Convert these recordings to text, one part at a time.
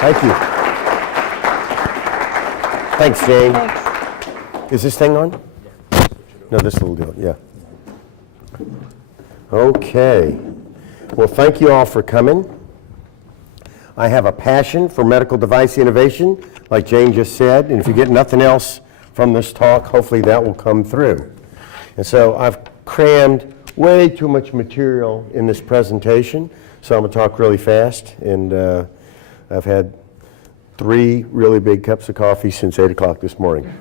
Thank you. Thanks, Jane. Thanks. Is this thing on? No, this little deal, yeah. Okay. Well, thank you all for coming. I have a passion for medical device innovation, like Jane just said, and if you get nothing else from this talk, hopefully that will come through. And so I've crammed way too much material in this presentation, so I'm going to talk really fast, and I've had 3 really big cups of coffee since 8 o'clock this morning.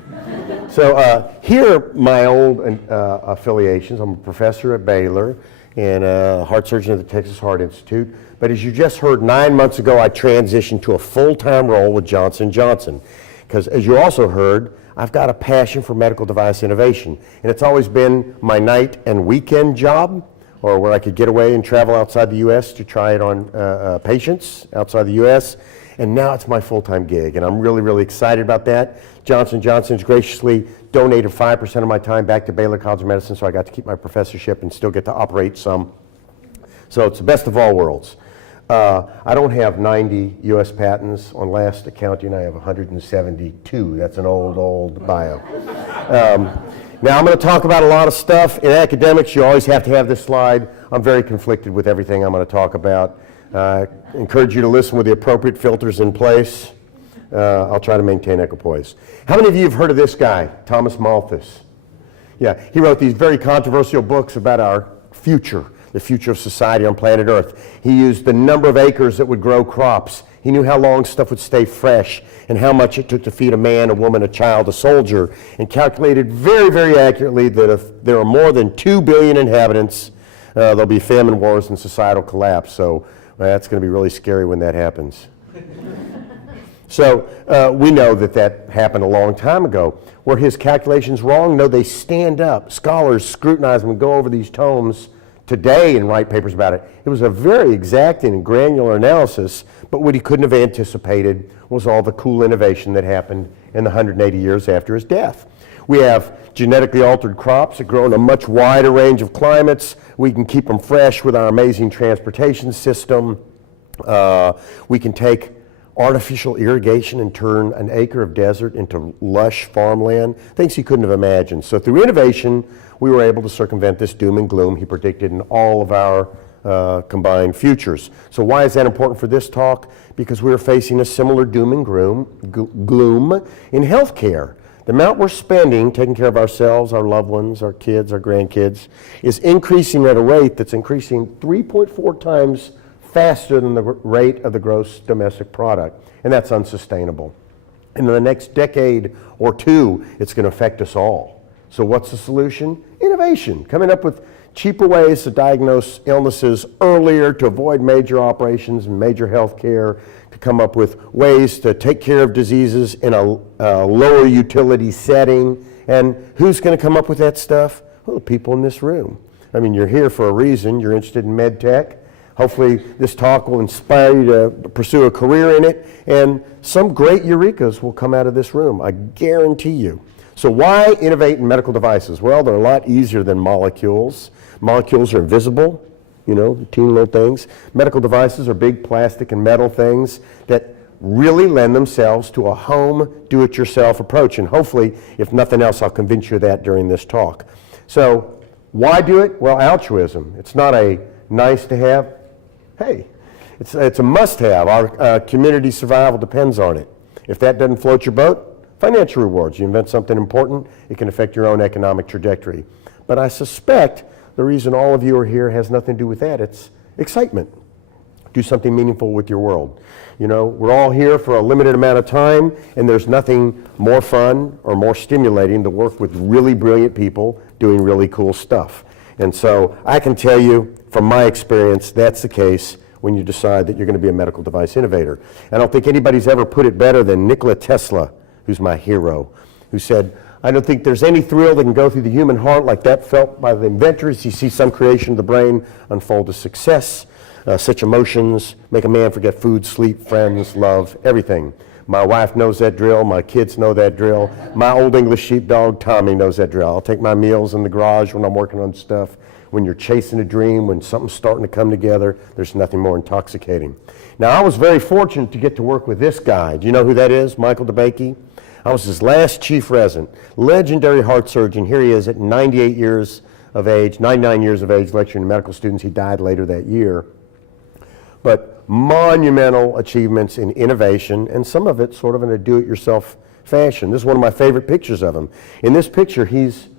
So here are my old affiliations. I'm a professor at Baylor and a heart surgeon at the Texas Heart Institute. But as you just heard, 9 months ago, I transitioned to a full-time role with Johnson & Johnson. Because as you also heard, I've got a passion for medical device innovation. And it's always been my night and weekend job, or where I could get away and travel outside the U.S. to try it on patients outside the U.S. And now it's my full-time gig, and I'm really, really excited about that. Johnson & Johnson's graciously donated 5% of my time back to Baylor College of Medicine, so I got to keep my professorship and still get to operate some. So it's the best of all worlds. I don't have 90 U.S. patents. On last accounting, I have 172. That's an old bio. Now I'm going to talk about a lot of stuff. In academics, you always have to have this slide. I'm very conflicted with everything I'm going to talk about. Encourage you to listen with the appropriate filters in place. I'll try to maintain equipoise. How many of you have heard of this guy, Thomas Malthus? Yeah, he wrote these very controversial books about our future, the future of society on planet Earth. He used the number of acres that would grow crops. He knew how long stuff would stay fresh and how much it took to feed a man, a woman, a child, a soldier, and calculated very, very accurately that if there are more than 2 billion inhabitants, there'll be famine, wars, and societal collapse. So that's going to be really scary when that happens. So we know that that happened a long time ago. Were his calculations wrong? No, they stand up. Scholars scrutinize them and go over these tomes today and write papers about it. It was a very exacting and granular analysis, but what he couldn't have anticipated was all the cool innovation that happened in the 180 years after his death. We have genetically altered crops that grow in a much wider range of climates. We can keep them fresh with our amazing transportation system. We can take artificial irrigation and turn an acre of desert into lush farmland, things he couldn't have imagined. So through innovation, we were able to circumvent this doom and gloom he predicted in all of our combined futures. So why is that important for this talk? Because we're facing a similar doom and gloom in healthcare. The amount we're spending taking care of ourselves, our loved ones, our kids, our grandkids, is increasing at a rate that's increasing 3.4 times faster than the rate of the gross domestic product, and that's unsustainable. In the next decade or two, it's going to affect us all. So what's the solution? Innovation, coming up with cheaper ways to diagnose illnesses earlier, to avoid major operations and major health care, to come up with ways to take care of diseases in a lower utility setting. And who's going to come up with that stuff? Well, the people in this room. I mean, you're here for a reason. You're interested in med tech. Hopefully this talk will inspire you to pursue a career in it, and some great eurekas will come out of this room, I guarantee you. So why innovate in medical devices? Well, they're a lot easier than molecules. Molecules are invisible, you know, teeny little things. Medical devices are big plastic and metal things that really lend themselves to a home, do-it-yourself approach. And hopefully, if nothing else, I'll convince you of that during this talk. So why do it? Well, altruism. It's not a nice to have. Hey, it's a must-have. Our community survival depends on it. If that doesn't float your boat, financial rewards. You invent something important, it can affect your own economic trajectory. But I suspect the reason all of you are here has nothing to do with that. It's excitement. Do something meaningful with your world. You know, we're all here for a limited amount of time, and there's nothing more fun or more stimulating to work with really brilliant people doing really cool stuff. And so I can tell you from my experience, that's the case when you decide that you're going to be a medical device innovator. I don't think anybody's ever put it better than Nikola Tesla, who's my hero, who said, I don't think there's any thrill that can go through the human heart like that felt by the inventors. You see some creation of the brain unfold to success. Such emotions make a man forget food, sleep, friends, love, everything. My wife knows that drill. My kids know that drill. My old English sheepdog, Tommy, knows that drill. I'll take my meals in the garage when I'm working on stuff. when you're chasing a dream, when something's starting to come together, there's nothing more intoxicating. Now, I was very fortunate to get to work with this guy. Do you know who that is? Michael DeBakey. I was his last chief resident, legendary heart surgeon. Here he is at 98 years of age, 99 years of age, lecturing to medical students. He died later that year. But monumental achievements in innovation, and some of it sort of in a do-it-yourself fashion. This is one of my favorite pictures of him. In this picture, he's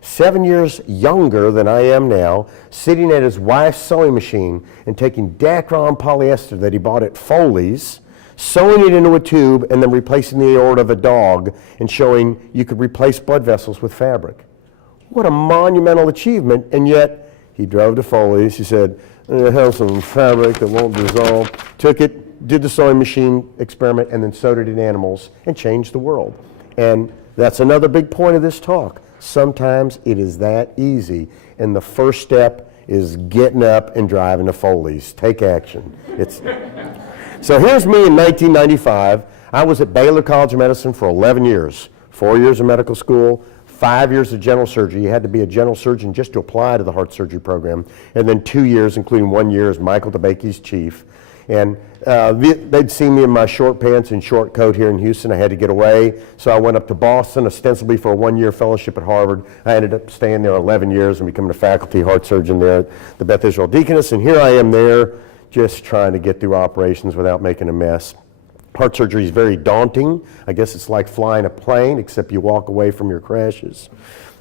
7 years younger than I am now, sitting at his wife's sewing machine and taking Dacron polyester that he bought at Foley's, sewing it into a tube, and then replacing the aorta of a dog and showing you could replace blood vessels with fabric. What a monumental achievement, and yet he drove to Foley's. He said, "I have some fabric that won't dissolve." Took it, did the sewing machine experiment, and then sewed it in animals and changed the world. And that's another big point of this talk. Sometimes it is that easy, and the first step is getting up and driving to Foley's. Take action. So here's me in 1995. I was at Baylor College of Medicine for 11 years, 4 years of medical school, 5 years of general surgery. You had to be a general surgeon just to apply to the heart surgery program, and then 2 years, including 1 year as Michael DeBakey's chief. And they'd seen me in my short pants and short coat here in Houston. I had to get away, so I went up to Boston, ostensibly for a 1-year fellowship at Harvard. I ended up staying there 11 years and becoming a faculty heart surgeon there at the Beth Israel Deaconess, and here I am there just trying to get through operations without making a mess. Heart surgery is very daunting. I guess it's like flying a plane, except you walk away from your crashes.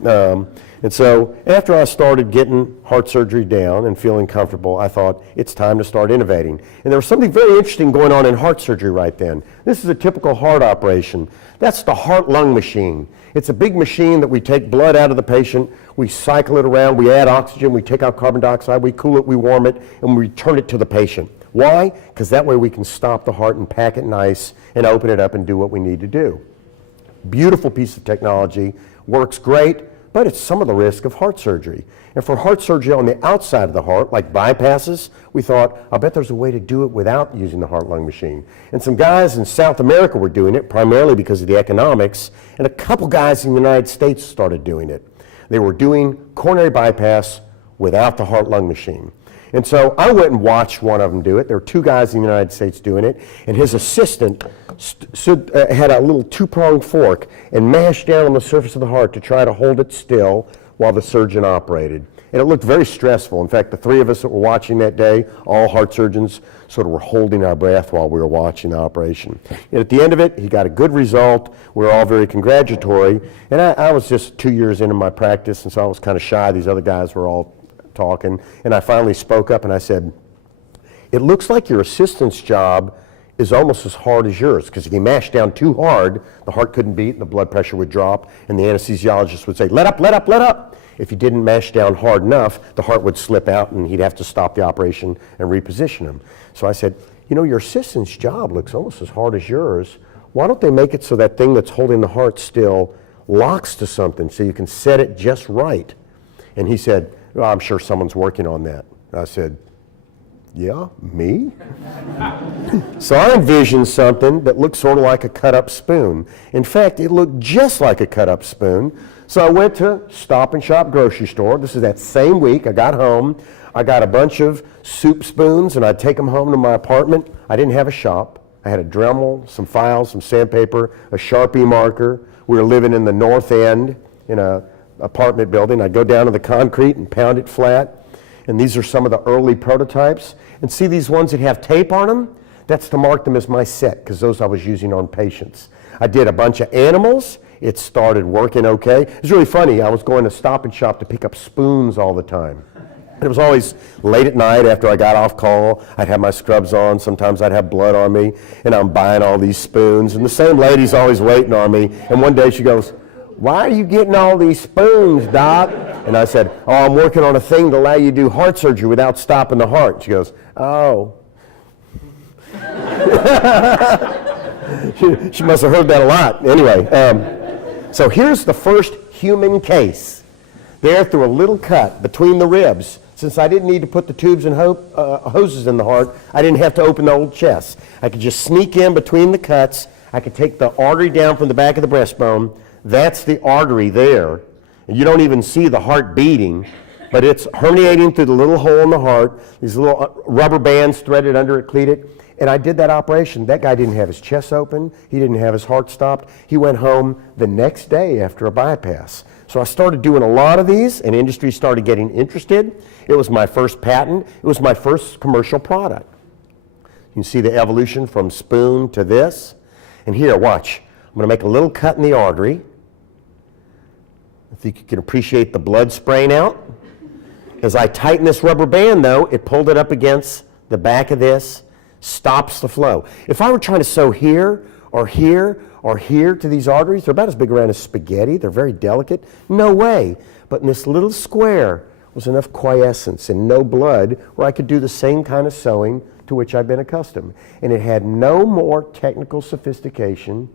And so after I started getting heart surgery down and feeling comfortable, I thought it's time to start innovating. And there was something very interesting going on in heart surgery right then. This is a typical heart operation. That's the heart-lung machine. It's a big machine that we take blood out of the patient, we cycle it around, we add oxygen, we take out carbon dioxide, we cool it, we warm it, and we return it to the patient. Why? Because that way we can stop the heart and pack it nice and open it up and do what we need to do. Beautiful piece of technology, works great, but it's some of the risk of heart surgery. And for heart surgery on the outside of the heart, like bypasses, we thought, I'll bet there's a way to do it without using the heart-lung machine. And some guys in South America were doing it, primarily because of the economics, and a couple guys in the United States started doing it. They were doing coronary bypass without the heart-lung machine. And so I went and watched one of them do it. There were 2 guys in the United States doing it, and his assistant had a little 2-pronged fork and mashed down on the surface of the heart to try to hold it still while the surgeon operated. And it looked very stressful. In fact, the 3 of us that were watching that day, all heart surgeons, sort of were holding our breath while we were watching the operation. And at the end of it, he got a good result. We were all very congratulatory. And I was just 2 years into my practice, and so I was kind of shy. These other guys were all talking, and I finally spoke up and I said, "It looks like your assistant's job is almost as hard as yours, because if you mash down too hard, the heart couldn't beat and the blood pressure would drop, and the anesthesiologist would say, 'Let up, let up, let up.' If you didn't mash down hard enough, the heart would slip out and he'd have to stop the operation and reposition him." So I said, "You know, your assistant's job looks almost as hard as yours. Why don't they make it so that thing that's holding the heart still locks to something so you can set it just right?" And he said, "Well, I'm sure someone's working on that." I said, "Yeah, me?" So I envisioned something that looked sort of like a cut-up spoon. In fact, it looked just like a cut-up spoon. So I went to Stop and Shop grocery store. This is that same week. I got home. I got a bunch of soup spoons, and I'd take them home to my apartment. I didn't have a shop. I had a Dremel, some files, some sandpaper, a Sharpie marker. We were living in the North End in a apartment building. I'd go down to the concrete and pound it flat. And these are some of the early prototypes. And see these ones that have tape on them? That's to mark them as my set, because those I was using on patients. I did a bunch of animals. It started working okay. It was really funny. I was going to Stop and Shop to pick up spoons all the time. It was always late at night after I got off call. I'd have my scrubs on. Sometimes I'd have blood on me. And I'm buying all these spoons. And the same lady's always waiting on me. And one day she goes, "Why are you getting all these spoons, Doc?" And I said, "Oh, I'm working on a thing to allow you to do heart surgery without stopping the heart." She goes, "Oh." She must have heard that a lot. Anyway, so here's the first human case. There through a little cut between the ribs. Since I didn't need to put the tubes and hoses in the heart, I didn't have to open the old chest. I could just sneak in between the cuts. I could take the artery down from the back of the breastbone. That's the artery there. And you don't even see the heart beating. But it's herniating through the little hole in the heart, these little rubber bands threaded under it, cleated. And I did that operation. That guy didn't have his chest open. He didn't have his heart stopped. He went home the next day after a bypass. So I started doing a lot of these, and industry started getting interested. It was my first patent. It was my first commercial product. You can see the evolution from spoon to this. And here, watch. I'm going to make a little cut in the artery. I think you can appreciate the blood spraying out. As I tighten this rubber band, though, it pulled it up against the back of this, stops the flow. If I were trying to sew here or here or here to these arteries, they're about as big around as spaghetti. They're very delicate. No way. But in this little square was enough quiescence and no blood where I could do the same kind of sewing to which I've been accustomed. And it had no more technical sophistication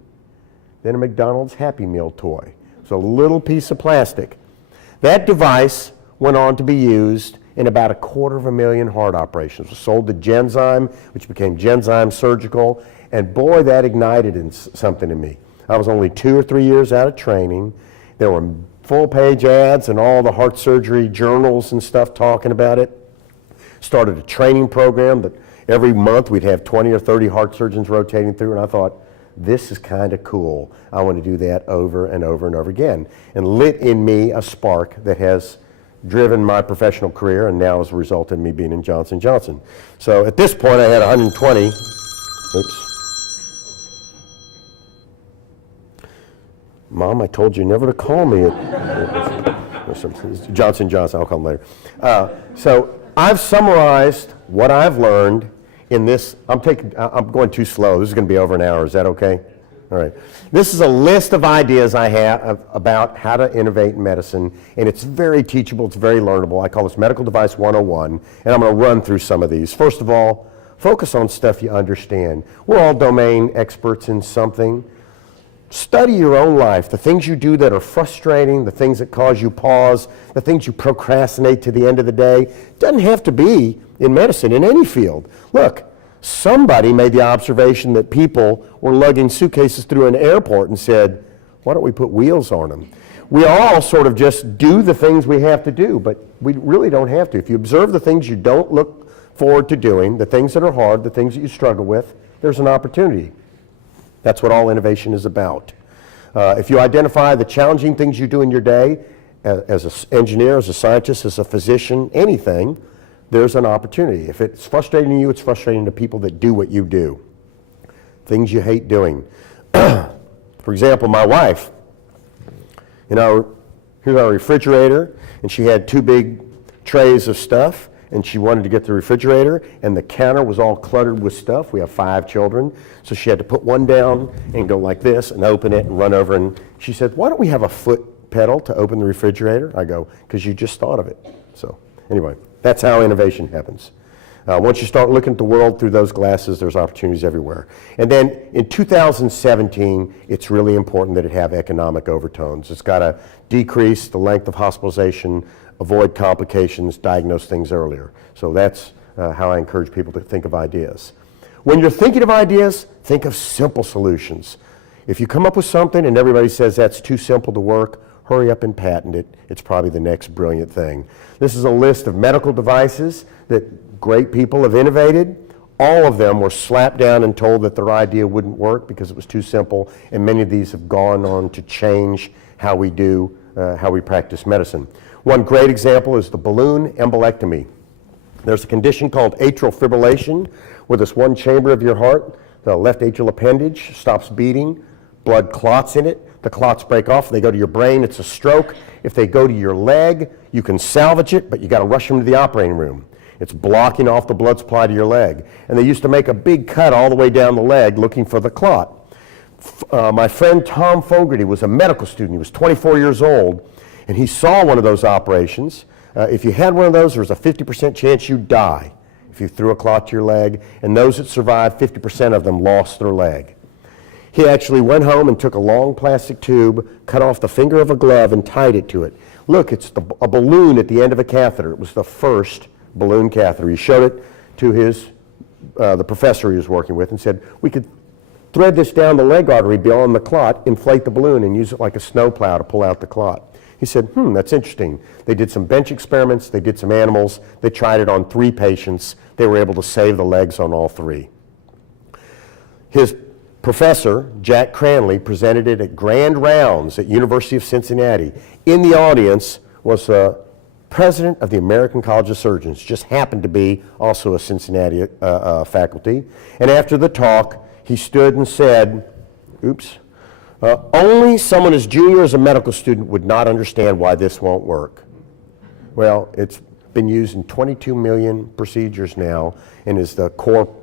than a McDonald's Happy Meal toy. It's a little piece of plastic. That device went on to be used in about 250,000 heart operations. It was sold to Genzyme, which became Genzyme Surgical, and boy, that ignited something in me. I was only 2 or 3 years out of training. There were full-page ads in all the heart surgery journals and stuff talking about it. Started a training program that every month we'd have 20 or 30 heart surgeons rotating through, and I thought, this is kind of cool. I want to do that over and over and over again. And lit in me a spark that has driven my professional career and now has resulted in me being in Johnson & Johnson. So at this point I had 120. Oops. Mom, I told you never to call me at Johnson & Johnson. I'll call them later. So I've summarized what I've learned in this. I'm going too slow. This is going to be over an hour. Is that okay? All right. This is a list of ideas I have about how to innovate in medicine, and it's very teachable. It's very learnable. I call this Medical Device 101, and I'm going to run through some of these. First of all, focus on stuff you understand. We're all domain experts in something. Study your own life, the things you do that are frustrating, the things that cause you pause, the things you procrastinate to the end of the day. It doesn't have to be in medicine, in any field. Look, somebody made the observation that people were lugging suitcases through an airport and said, why don't we put wheels on them? We all sort of just do the things we have to do, but we really don't have to. If you observe the things you don't look forward to doing, the things that are hard, the things that you struggle with, there's an opportunity. That's what all innovation is about. If you identify the challenging things you do in your day, as an engineer, as a scientist, as a physician, anything, there's an opportunity. If it's frustrating to you, it's frustrating to people that do what you do. Things you hate doing. For example, my wife, here's our refrigerator, and she had 2 big trays of stuff, and she wanted to get the refrigerator, and the counter was all cluttered with stuff. We have 5 children, so she had to put one down and go like this and open it and run over, and she said, why don't we have a foot pedal to open the refrigerator? I go, because you just thought of it. So anyway, that's how innovation happens. Once you start looking at the world through those glasses, there's opportunities everywhere. And then in 2017, it's really important that it have economic overtones. It's got to decrease the length of hospitalization, avoid complications, diagnose things earlier. So that's how I encourage people to think of ideas. When you're thinking of ideas, think of simple solutions. If you come up with something and everybody says that's too simple to work, hurry up and patent it. It's probably the next brilliant thing. This is a list of medical devices that great people have innovated. All of them were slapped down and told that their idea wouldn't work because it was too simple, and many of these have gone on to change how we practice medicine. One great example is the balloon embolectomy. There's a condition called atrial fibrillation, where this one chamber of your heart, the left atrial appendage, stops beating, blood clots in it, the clots break off, they go to your brain, it's a stroke. If they go to your leg, you can salvage it, but you got to rush them to the operating room. It's blocking off the blood supply to your leg. And they used to make a big cut all the way down the leg looking for the clot. My friend Tom Fogarty was a medical student. He was 24 years old, and he saw one of those operations. If you had one of those, there was a 50% chance you'd die if you threw a clot to your leg, and those that survived, 50% of them lost their leg. He actually went home and took a long plastic tube, cut off the finger of a glove, and tied it to it. Look, it's a balloon at the end of a catheter. It was the first balloon catheter. He showed it to the professor he was working with and said, we could thread this down the leg artery beyond the clot, inflate the balloon, and use it like a snowplow to pull out the clot. He said, that's interesting. They did some bench experiments, they did some animals, they tried it on 3 patients. They were able to save the legs on all 3. His professor, Jack Cranley, presented it at Grand Rounds at University of Cincinnati. In the audience was a president of the American College of Surgeons, just happened to be also a Cincinnati faculty. And after the talk, he stood and said, only someone as junior as a medical student would not understand why this won't work. Well, it's been used in 22 million procedures now and is the core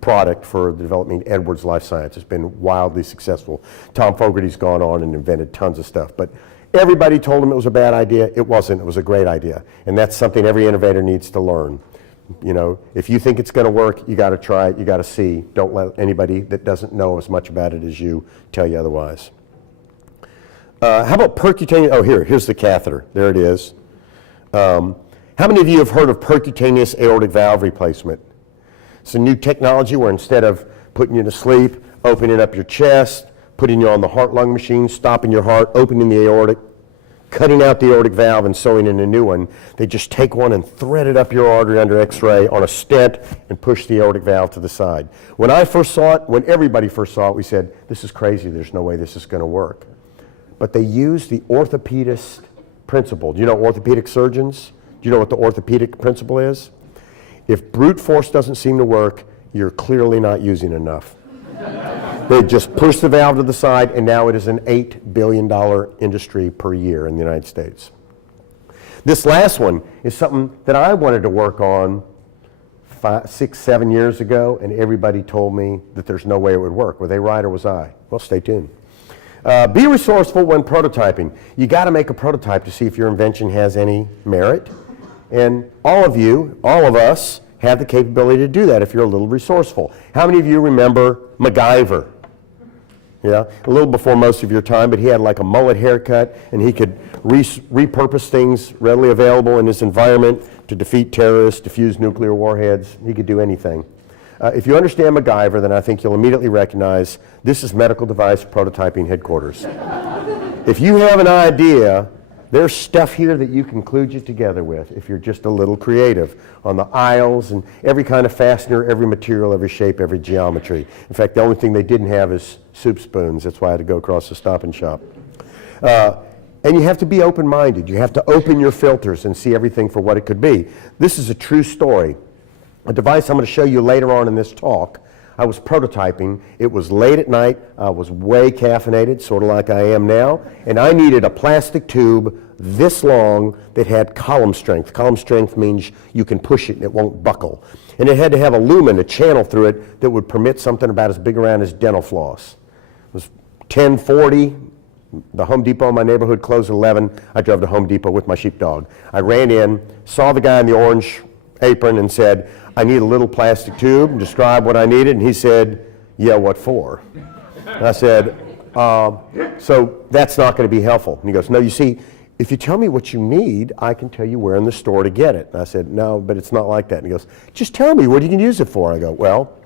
product for developing Edwards Life Science. It's been wildly successful. Tom Fogarty's gone on and invented tons of stuff, but everybody told him it was a bad idea. It wasn't. It was a great idea. And that's something every innovator needs to learn. You know, if you think it's going to work, you got to try it, you got to see. Don't let anybody that doesn't know as much about it as you tell you otherwise. How about percutaneous? Oh, here's the catheter. There it is. How many of you have heard of percutaneous aortic valve replacement? It's a new technology where instead of putting you to sleep, opening up your chest, putting you on the heart-lung machine, stopping your heart, opening the aortic, cutting out the aortic valve and sewing in a new one, they just take one and thread it up your artery under x-ray on a stent and push the aortic valve to the side. When I first saw it, when everybody first saw it, we said, this is crazy, there's no way this is going to work. But they used the orthopedist principle. Do you know orthopedic surgeons? Do you know what the orthopedic principle is? If brute force doesn't seem to work, you're clearly not using enough. They just push the valve to the side, and now it is an $8 billion industry per year in the United States. This last one is something that I wanted to work on 5, 6, 7 years ago, and everybody told me that there's no way it would work. Were they right or was I? Well, stay tuned. Be resourceful when prototyping. You got to make a prototype to see if your invention has any merit. And all of you, all of us, have the capability to do that if you're a little resourceful. How many of you remember MacGyver? Yeah, a little before most of your time, but he had like a mullet haircut, and he could repurpose things readily available in his environment to defeat terrorists, defuse nuclear warheads. He could do anything. If you understand MacGyver, then I think you'll immediately recognize this is medical device prototyping headquarters. If you have an idea, there's stuff here that you can kludge it together with if you're just a little creative on the aisles and every kind of fastener, every material, every shape, every geometry. In fact, the only thing they didn't have is soup spoons. That's why I had to go across the Stop and Shop. And you have to be open-minded. You have to open your filters and see everything for what it could be. This is a true story. A device I'm going to show you later on in this talk, I was prototyping. It was late at night. I was way caffeinated, sort of like I am now, and I needed a plastic tube this long that had column strength. Column strength means you can push it and it won't buckle. And it had to have a lumen, a channel through it that would permit something about as big around as dental floss. It was 10:40. The Home Depot in my neighborhood closed at 11. I drove to Home Depot with my sheepdog. I ran in, saw the guy in the orange apron and said, I need a little plastic tube, and described what I needed, and he said, yeah, what for? And I said, so that's not going to be helpful. And he goes, no, you see, if you tell me what you need, I can tell you where in the store to get it. And I said, no, but it's not like that. And he goes, just tell me, what are you going to use it for? I go, well,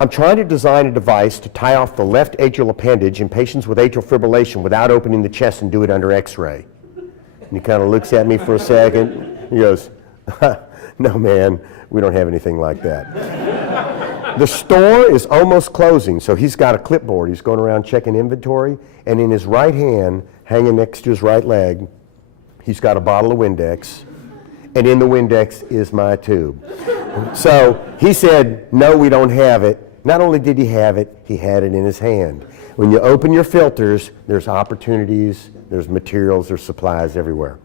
I'm trying to design a device to tie off the left atrial appendage in patients with atrial fibrillation without opening the chest and do it under x-ray. And he kind of looks at me for a second. He goes, no, man, we don't have anything like that. The store is almost closing, so he's got a clipboard. He's going around checking inventory, and in his right hand, hanging next to his right leg, he's got a bottle of Windex, and in the Windex is my tube. So he said, no, we don't have it. Not only did he have it, he had it in his hand. When you open your filters, there's opportunities, there's materials, there's supplies everywhere.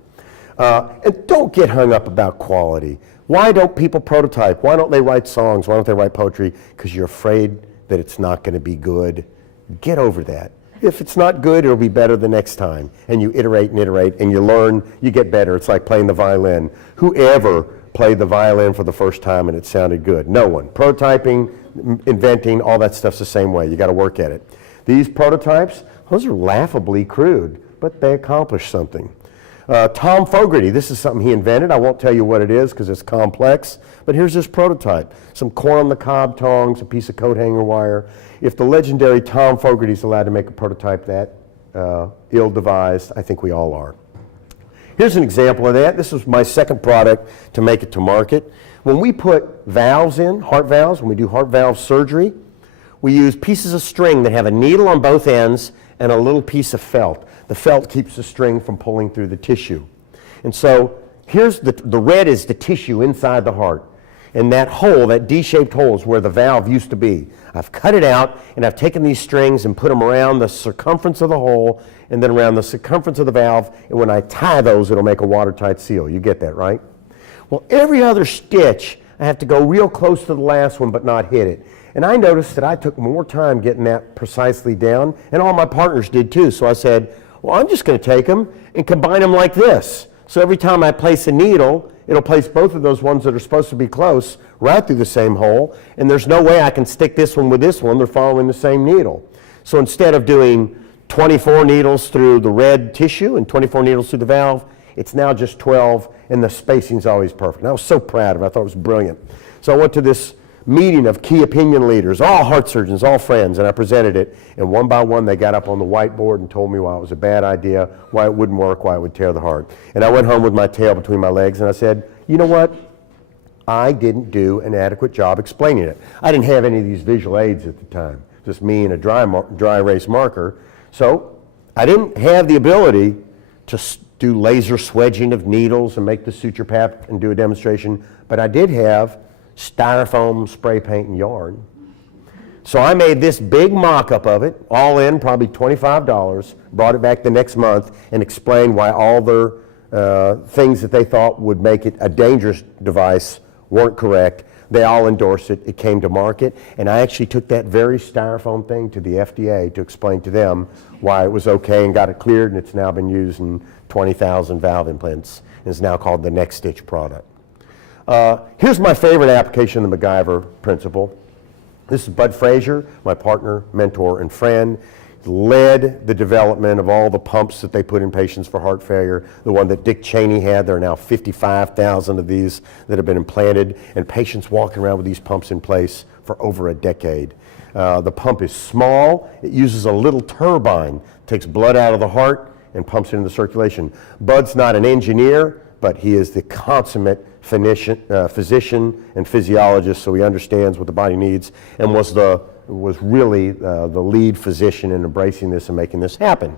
And don't get hung up about quality. Why don't people prototype? Why don't they write songs? Why don't they write poetry? Because you're afraid that it's not going to be good. Get over that. If it's not good, it'll be better the next time. And you iterate and iterate, and you learn, you get better. It's like playing the violin. Whoever played the violin for the first time and it sounded good? No one. Prototyping, inventing, all that stuff's the same way. You got to work at it. These prototypes, those are laughably crude, but they accomplish something. Tom Fogarty, this is something he invented. I won't tell you what it is because it's complex, but here's his prototype. Some corn on the cob tongs, a piece of coat hanger wire. If the legendary Tom Fogarty's allowed to make a prototype that ill-devised. I think we all are. Here's an example of that. This was my second product to make it to market. When we put valves in, heart valves, when we do heart valve surgery, we use pieces of string that have a needle on both ends and a little piece of felt. The felt keeps the string from pulling through the tissue. And so here's the red is the tissue inside the heart. And that hole, that D-shaped hole, is where the valve used to be. I've cut it out, and I've taken these strings and put them around the circumference of the hole and then around the circumference of the valve, and when I tie those, it'll make a watertight seal. You get that, right? Well, every other stitch, I have to go real close to the last one but not hit it. And I noticed that I took more time getting that precisely down, and all my partners did too. So I said, well, I'm just going to take them and combine them like this. So every time I place a needle, it'll place both of those ones that are supposed to be close right through the same hole, and there's no way I can stick this one with this one. They're following the same needle. So instead of doing 24 needles through the red tissue and 24 needles through the valve, it's now just 12, and the spacing's always perfect. And I was so proud of it. I thought it was brilliant. So I went to this meeting of key opinion leaders, all heart surgeons, all friends, and I presented it, and one by one they got up on the whiteboard and told me why it was a bad idea, why it wouldn't work, why it would tear the heart. And I went home with my tail between my legs and I said, you know what? I didn't do an adequate job explaining it. I didn't have any of these visual aids at the time, just me and a dry erase marker. So I didn't have the ability to do laser swedging of needles and make the suture path and do a demonstration, but I did have styrofoam, spray paint, and yarn. So I made this big mock-up of it, all in, probably $25, brought it back the next month and explained why all their things that they thought would make it a dangerous device weren't correct. They all endorsed it. It came to market, and I actually took that very styrofoam thing to the FDA to explain to them why it was okay and got it cleared, and it's now been used in 20,000 valve implants. It's now called the Next Stitch product. Here's my favorite application of the MacGyver principle. This is Bud Frazier, my partner, mentor, and friend. Led the development of all the pumps that they put in patients for heart failure. The one that Dick Cheney had, there are now 55,000 of these that have been implanted, and patients walking around with these pumps in place for over a decade. The pump is small. It uses a little turbine, takes blood out of the heart and pumps it into the circulation. Bud's not an engineer, but he is the consummate physician and physiologist, so he understands what the body needs, and was really the lead physician in embracing this and making this happen.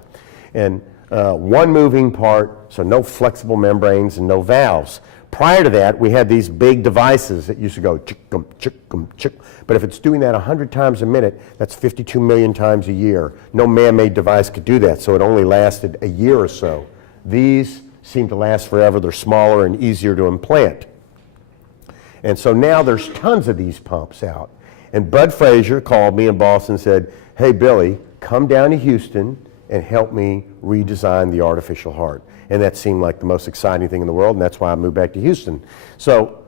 And one moving part, so no flexible membranes and no valves. Prior to that, we had these big devices that used to go chick-um, chick-um, chick. But if it's doing that 100 times a minute, that's 52 million times a year. No man-made device could do that, so it only lasted a year or so. These seem to last forever. They're smaller and easier to implant. And so now there's tons of these pumps out. And Bud Frazier called me in Boston and said, hey, Billy, come down to Houston and help me redesign the artificial heart. And that seemed like the most exciting thing in the world, and that's why I moved back to Houston. So,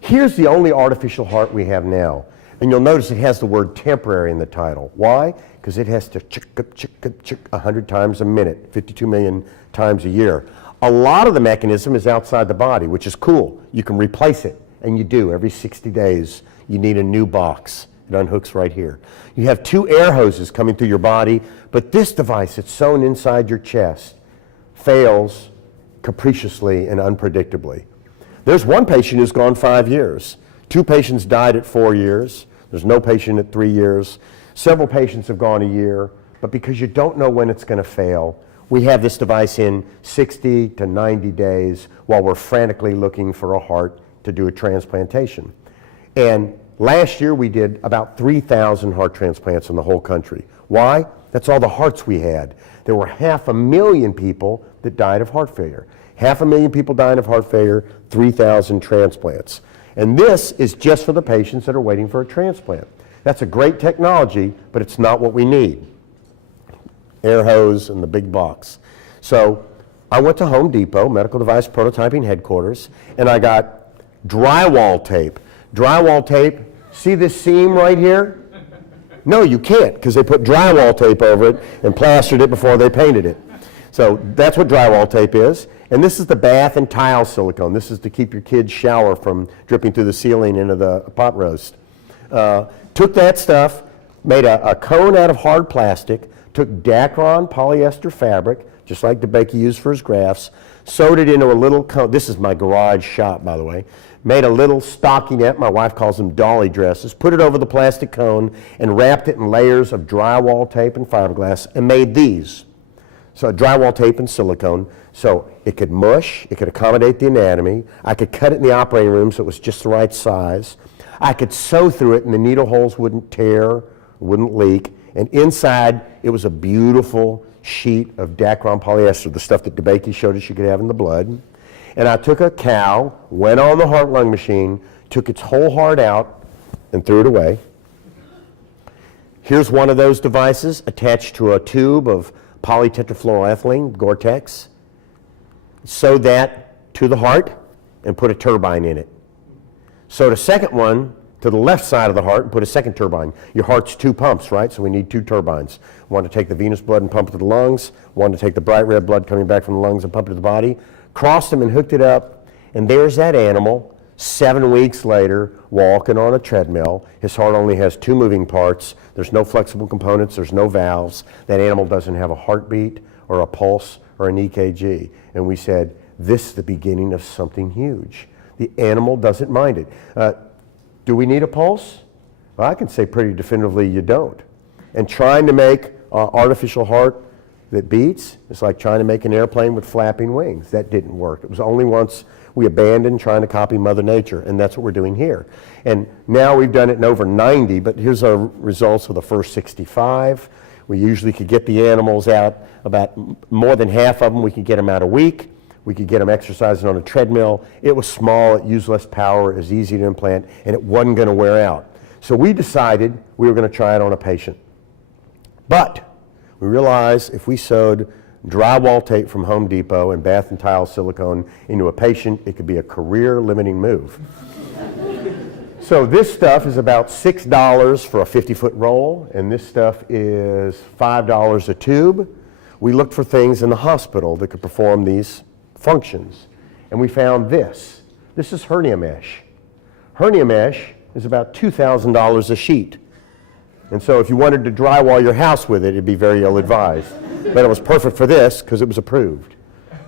here's the only artificial heart we have now. And you'll notice it has the word temporary in the title. Why? Because it has to chick 100 times a minute, 52 million times a year. A lot of the mechanism is outside the body, which is cool. You can replace it, and you do. Every 60 days, you need a new box. It unhooks right here. You have two air hoses coming through your body, but this device that's sewn inside your chest fails capriciously and unpredictably. There's one patient who's gone 5 years. 2 patients died at 4 years. There's no patient at 3 years. Several patients have gone a year, but because you don't know when it's going to fail, we have this device in 60 to 90 days while we're frantically looking for a heart to do a transplantation. And last year we did about 3,000 heart transplants in the whole country. Why? That's all the hearts we had. There were 500,000 people that died of heart failure. 500,000 people dying of heart failure, 3,000 transplants. And this is just for the patients that are waiting for a transplant. That's a great technology, but it's not what we need. Air hose and the big box. So I went to Home Depot, medical device prototyping headquarters, and I got drywall tape. Drywall tape, see this seam right here? No, you can't, because they put drywall tape over it and plastered it before they painted it. So that's what drywall tape is. And this is the bath and tile silicone. This is to keep your kid's shower from dripping through the ceiling into the pot roast. Took that stuff, Made a cone out of hard plastic, took Dacron polyester fabric, just like DeBakey used for his grafts, sewed it into a little cone. This is my garage shop, by the way. Made a little stockinette, my wife calls them dolly dresses, put it over the plastic cone and wrapped it in layers of drywall tape and fiberglass and made these. So drywall tape and silicone, so it could mush, it could accommodate the anatomy. I could cut it in the operating room so it was just the right size. I could sew through it and the needle holes wouldn't tear, wouldn't leak. And inside, it was a beautiful sheet of Dacron polyester, the stuff that DeBakey showed us you could have in the blood. And I took a cow, went on the heart-lung machine, took its whole heart out, and threw it away. Here's one of those devices attached to a tube of polytetrafluoroethylene, Gore-Tex. Sewed that to the heart and put a turbine in it. Sewed a second one to the left side of the heart and put a second turbine. Your heart's 2 pumps, right? So we need 2 turbines. One to take the venous blood and pump it to the lungs, one to take the bright red blood coming back from the lungs and pump it to the body. Crossed them and hooked it up, and there's that animal 7 weeks later walking on a treadmill. His heart only has 2 moving parts. There's no flexible components, there's no valves. That animal doesn't have a heartbeat or a pulse or an EKG. And we said, this is the beginning of something huge. The animal doesn't mind it. Do we need a pulse? Well, I can say pretty definitively you don't. And trying to make an artificial heart that beats, it's like trying to make an airplane with flapping wings. That didn't work. It was only once we abandoned trying to copy Mother Nature, and that's what we're doing here. And now we've done it in over 90, but here's our results of the first 65. We usually could get the animals out, about more than half of them, we could get them out a week. We could get them exercising on a treadmill. It was small, it used less power, it was easy to implant, and it wasn't going to wear out. So we decided we were going to try it on a patient. But we realized if we sewed drywall tape from Home Depot and bath and tile silicone into a patient, it could be a career-limiting move. So this stuff is about $6 for a 50-foot roll, and this stuff is $5 a tube. We looked for things in the hospital that could perform these functions, and we found this. This is hernia mesh. Hernia mesh is about $2,000 a sheet. And so if you wanted to drywall your house with it, it'd be very ill-advised. But it was perfect for this because it was approved.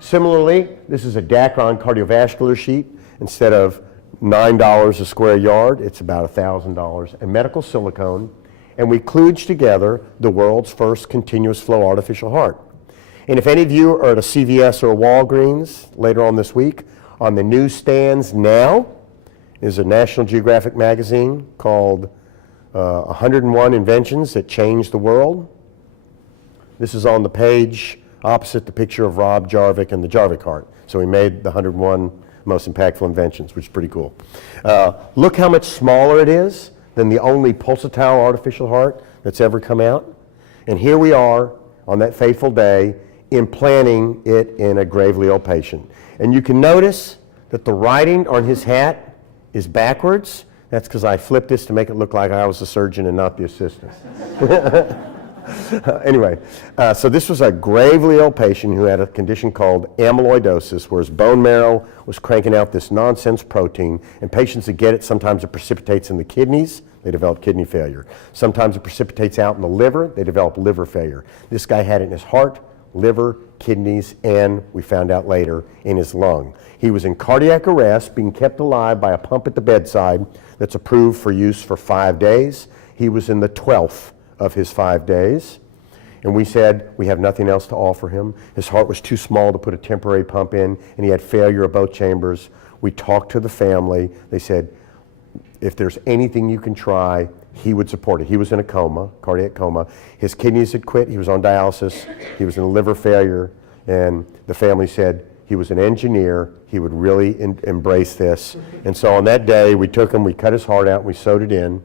Similarly, this is a Dacron cardiovascular sheet. Instead of $9 a square yard, it's about $1,000. And medical silicone, and we kludged together the world's first continuous flow artificial heart. And if any of you are at a CVS or a Walgreens later on this week, on the newsstands now is a National Geographic magazine called 101 Inventions That Changed the World. This is on the page opposite the picture of Rob Jarvik and the Jarvik heart. So we made the 101 most impactful inventions, which is pretty cool. Look how much smaller it is than the only pulsatile artificial heart that's ever come out. And here we are on that fateful day implanting it in a gravely ill patient. And you can notice that the writing on his hat is backwards. That's because I flipped this to make it look like I was the surgeon and not the assistant. Anyway, so this was a gravely ill patient who had a condition called amyloidosis, where his bone marrow was cranking out this nonsense protein, and patients that get it, sometimes it precipitates in the kidneys, they develop kidney failure. Sometimes it precipitates out in the liver, they develop liver failure. This guy had it in his heart, liver, kidneys, and we found out later, in his lung. He was in cardiac arrest, being kept alive by a pump at the bedside that's approved for use for 5 days. He was in the 12th of his 5 days, and we said we have nothing else to offer him. His heart was too small to put a temporary pump in, and he had failure of both chambers. We talked to the family. They said, if there's anything you can try, he would support it. He was in a coma, cardiac coma. His kidneys had quit. He was on dialysis. He was in liver failure, and the family said he was an engineer. He would really embrace this. And so on that day, we took him, we cut his heart out, and we sewed it in.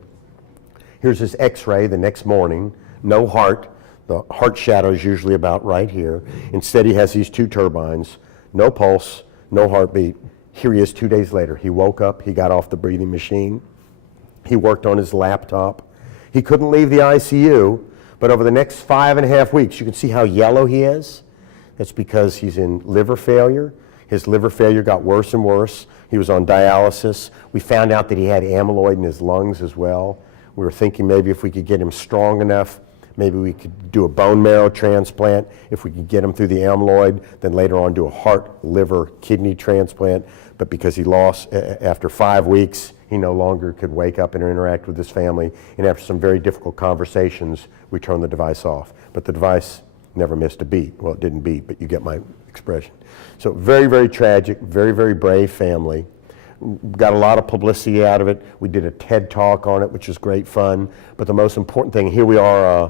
Here's his x-ray the next morning. No heart. The heart shadow is usually about right here. Instead, he has these 2 turbines. No pulse, no heartbeat. Here he is 2 days later. He woke up, he got off the breathing machine. He worked on his laptop. He couldn't leave the ICU, but over the next 5.5 weeks, you can see how yellow he is. That's because he's in liver failure. His liver failure got worse and worse. He was on dialysis. We found out that he had amyloid in his lungs as well. We were thinking maybe if we could get him strong enough, maybe we could do a bone marrow transplant. If we could get him through the amyloid, then later on do a heart, liver, kidney transplant. But because he lost, after 5 weeks, he no longer could wake up and interact with his family. And after some very difficult conversations, we turned the device off. But the device never missed a beat. Well, it didn't beat, but you get my expression. So very, very tragic, very, very brave family. Got a lot of publicity out of it. We did a TED Talk on it, which was great fun. But the most important thing, here we are,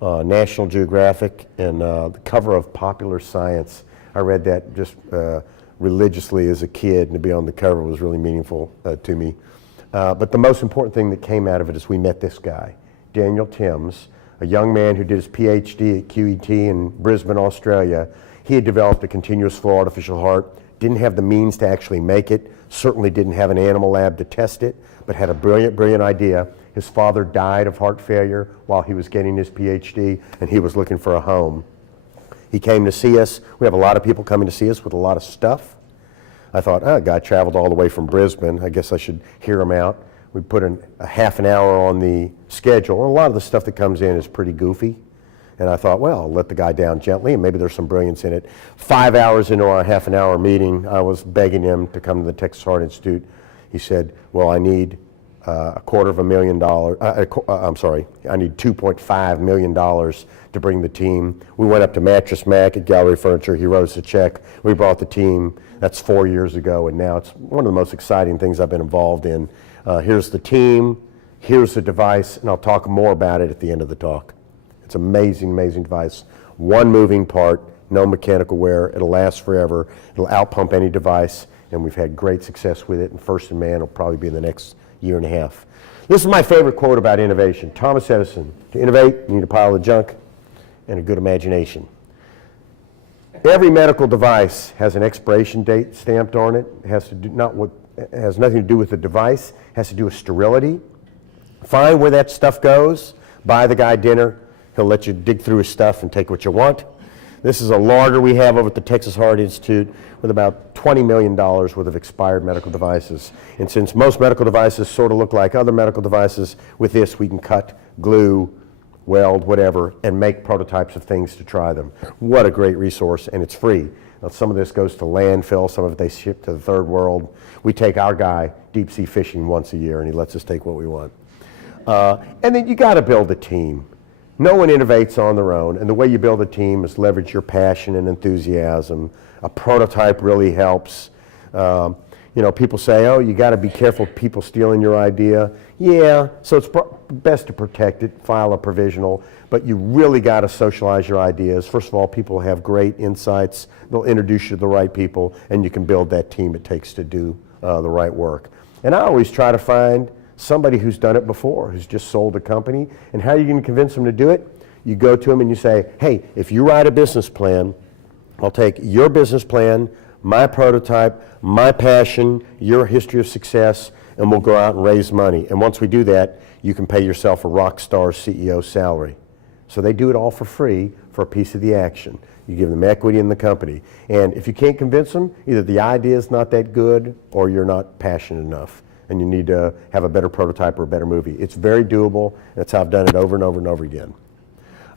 National Geographic, and the cover of Popular Science. I read that just religiously as a kid, and to be on the cover was really meaningful to me. But the most important thing that came out of it is we met this guy, Daniel Timms, a young man who did his PhD at QET in Brisbane, Australia. He had developed a continuous flow artificial heart, didn't have the means to actually make it, certainly didn't have an animal lab to test it, but had a brilliant, brilliant idea. His father died of heart failure while he was getting his PhD, and he was looking for a home. He came to see us. We have a lot of people coming to see us with a lot of stuff. I thought, oh, a guy traveled all the way from Brisbane. I guess I should hear him out. We put a half an hour on the schedule, and a lot of the stuff that comes in is pretty goofy. And I thought, well, I'll let the guy down gently, and maybe there's some brilliance in it. 5 hours into our half an hour meeting, I was begging him to come to the Texas Heart Institute. He said, well, I need $250,000, I need $2.5 million to bring the team. We went up to Mattress Mac at Gallery Furniture. He wrote us a check. We brought the team. That's 4 years ago, and now it's one of the most exciting things I've been involved in. Here's the team, here's the device, and I'll talk more about it at the end of the talk. It's an amazing, amazing device. One moving part, no mechanical wear, it'll last forever, it'll outpump any device, and we've had great success with it, and first in man will probably be in the next year and a half. This is my favorite quote about innovation. Thomas Edison, to innovate, you need a pile of junk and a good imagination. Every medical device has an expiration date stamped on it. It has nothing to do with the device, it has to do with sterility. Find where that stuff goes, buy the guy dinner, he'll let you dig through his stuff and take what you want. This is a larder we have over at the Texas Heart Institute with about $20 million worth of expired medical devices. And since most medical devices sort of look like other medical devices, with this we can cut, glue, weld, whatever, and make prototypes of things to try them. What a great resource, and it's free. Now, some of this goes to landfill, some of it they ship to the third world. We take our guy deep sea fishing once a year, and he lets us take what we want. And then you got to build a team. No one innovates on their own, and the way you build a team is leverage your passion and enthusiasm. A prototype really helps. People say, oh, you got to be careful of people stealing your idea. Yeah, so it's best to protect it, file a provisional, but you really got to socialize your ideas. First of all, people have great insights. They'll introduce you to the right people, and you can build that team it takes to do the right work. And I always try to find somebody who's done it before, who's just sold a company. And how are you going to convince them to do it? You go to them and you say, hey, if you write a business plan, I'll take your business plan, my prototype, my passion, your history of success, and we'll go out and raise money. And once we do that, you can pay yourself a rock star CEO salary. So they do it all for free for a piece of the action. You give them equity in the company. And if you can't convince them, either the idea is not that good or you're not passionate enough, and you need to have a better prototype or a better movie. It's very doable. That's how I've done it over and over and over again.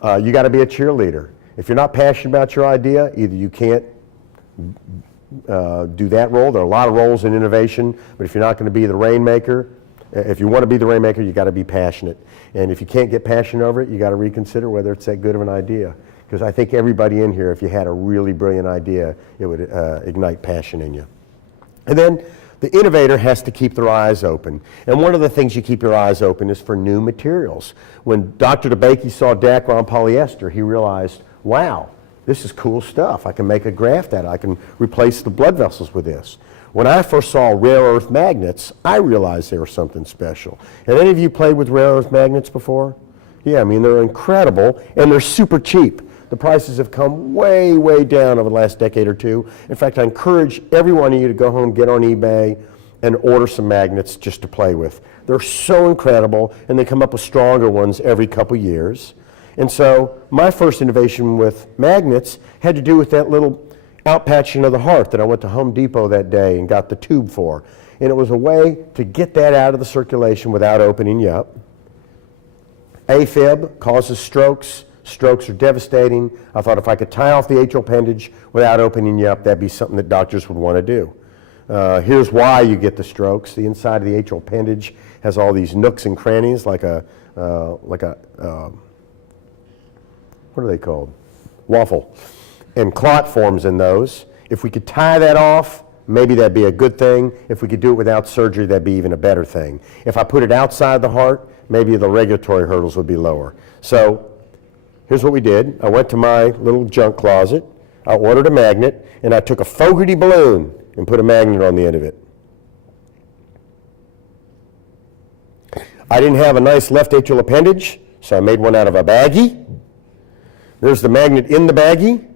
You got to be a cheerleader. If you're not passionate about your idea, either you can't do that role. There are a lot of roles in innovation, but if you're not going to be the rainmaker, if you want to be the rainmaker, you got to be passionate. And if you can't get passionate over it, you got to reconsider whether it's that good of an idea. Because I think everybody in here, if you had a really brilliant idea, it would ignite passion in you. And then the innovator has to keep their eyes open. And one of the things you keep your eyes open is for new materials. When Dr. DeBakey saw Dacron polyester, he realized, wow, this is cool stuff. I can make a graft out of it. I can replace the blood vessels with this. When I first saw rare earth magnets, I realized they were something special. Have any of you played with rare earth magnets before? Yeah, I mean, they're incredible, and they're super cheap. The prices have come way, way down over the last decade or two. In fact, I encourage every one of you to go home, get on eBay, and order some magnets just to play with. They're so incredible, and they come up with stronger ones every couple years. And so my first innovation with magnets had to do with that little outpatching of the heart that I went to Home Depot that day and got the tube for. And it was a way to get that out of the circulation without opening you up. AFib causes strokes. Strokes are devastating. I thought if I could tie off the atrial appendage without opening you up, that'd be something that doctors would want to do. Here's why you get the strokes. The inside of the atrial appendage has all these nooks and crannies like a what are they called? Waffle. And clot forms in those. If we could tie that off, maybe that'd be a good thing. If we could do it without surgery, that'd be even a better thing. If I put it outside the heart, maybe the regulatory hurdles would be lower. So here's what we did. I went to my little junk closet, I ordered a magnet, and I took a Fogarty balloon and put a magnet on the end of it. I didn't have a nice left atrial appendage, so I made one out of a baggie. There's the magnet in the baggie.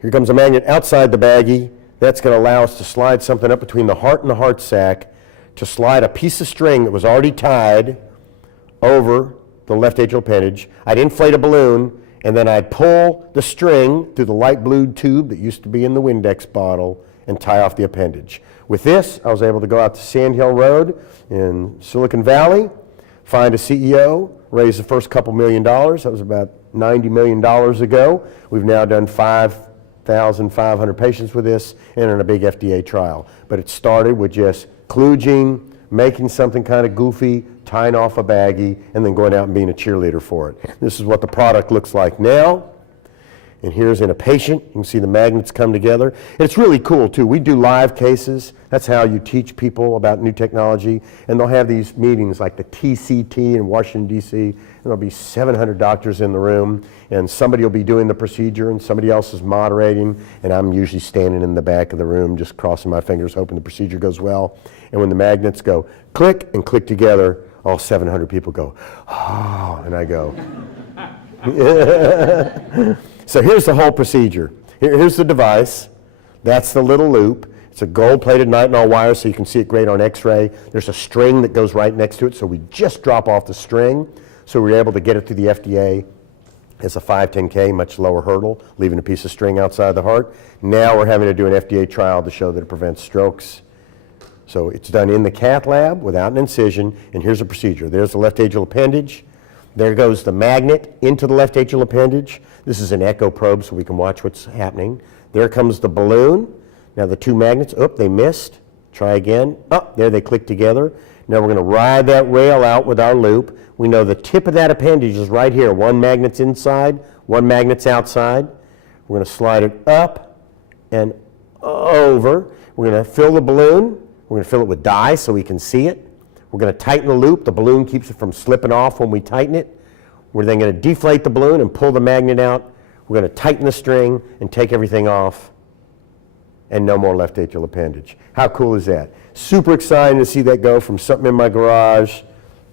Here comes a magnet outside the baggie. That's going to allow us to slide something up between the heart and the heart sac, to slide a piece of string that was already tied over the left atrial appendage. I'd inflate a balloon, and then I'd pull the string through the light blued tube that used to be in the Windex bottle and tie off the appendage. With this, I was able to go out to Sand Hill Road in Silicon Valley, find a CEO, raise the first couple $1 million. That was about $90 million ago. We've now done 5,500 patients with this and in a big FDA trial. But it started with just kludging, making something kind of goofy, tying off a baggie, and then going out and being a cheerleader for it. This is what the product looks like now. And here's in a patient. You can see the magnets come together. It's really cool too. We do live cases. That's how you teach people about new technology. And they'll have these meetings like the TCT in Washington, D.C. And there'll be 700 doctors in the room. And somebody will be doing the procedure and somebody else is moderating. And I'm usually standing in the back of the room just crossing my fingers hoping the procedure goes well. And when the magnets go click and click together, all 700 people go, oh, and I go. So here's the whole procedure. Here's the device. That's the little loop. It's a gold-plated nitinol wire so you can see it great on x-ray. There's a string that goes right next to it, so we just drop off the string. So we're able to get it through the FDA as a 510K, much lower hurdle, leaving a piece of string outside the heart. Now we're having to do an FDA trial to show that it prevents strokes. So it's done in the cath lab without an incision, and here's the procedure. There's the left atrial appendage. There goes the magnet into the left atrial appendage. This is an echo probe so we can watch what's happening. There comes the balloon. Now the two magnets, they missed. Try again. There they click together. Now we're going to ride that rail out with our loop. We know the tip of that appendage is right here. One magnet's inside, one magnet's outside. We're going to slide it up and over. We're going to fill the balloon. We're going to fill it with dye so we can see it. We're going to tighten the loop. The balloon keeps it from slipping off when we tighten it. We're then going to deflate the balloon and pull the magnet out. We're going to tighten the string and take everything off, and no more left atrial appendage. How cool is that? Super exciting to see that go from something in my garage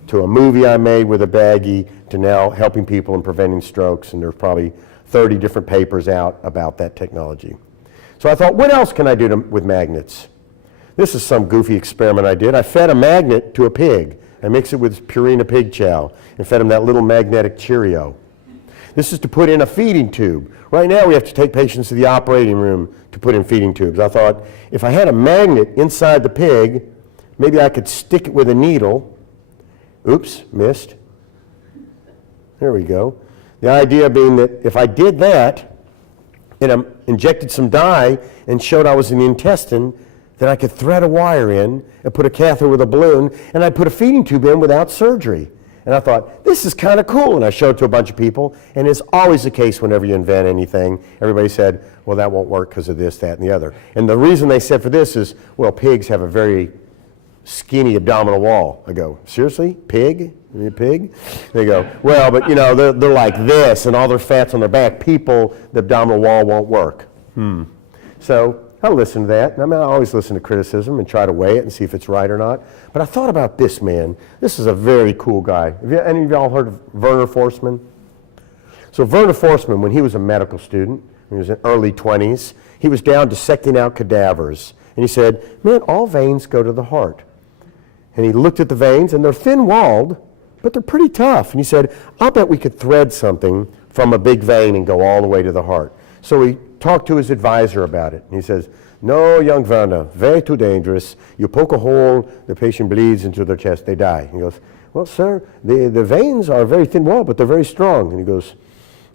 to a movie I made with a baggie to now helping people and preventing strokes, and there's probably 30 different papers out about that technology. So I thought, what else can I do with magnets? This is some goofy experiment I did. I fed a magnet to a pig. I mixed it with Purina pig chow and fed him that little magnetic Cheerio. This is to put in a feeding tube. Right now we have to take patients to the operating room to put in feeding tubes. I thought if I had a magnet inside the pig, maybe I could stick it with a needle. Oops, missed. There we go. The idea being that if I did that and I injected some dye and showed I was in the intestine, that I could thread a wire in and put a catheter with a balloon, and I'd put a feeding tube in without surgery. And I thought, this is kind of cool. And I showed it to a bunch of people, and it's always the case whenever you invent anything. Everybody said, well, that won't work because of this, that, and the other. And the reason they said for this is, well, pigs have a very skinny abdominal wall. I go, seriously? Pig? You mean pig? They go, well, but you know, they're like this, and all their fat's on their back. People, the abdominal wall won't work. So I listen to that. I always listen to criticism and try to weigh it and see if it's right or not. But I thought about this man. This is a very cool guy. Have any of y'all heard of Werner Forssmann? So Werner Forssmann, when he was a medical student, when he was in early 20s, he was down dissecting out cadavers. And he said, man, all veins go to the heart. And he looked at the veins, and they're thin-walled, but they're pretty tough. And he said, I'll bet we could thread something from a big vein and go all the way to the heart. So he talked to his advisor about it. And he says, no, young Werner, very too dangerous. You poke a hole, the patient bleeds into their chest, they die. He goes, well, sir, the veins are very thin wall, but they're very strong. And he goes,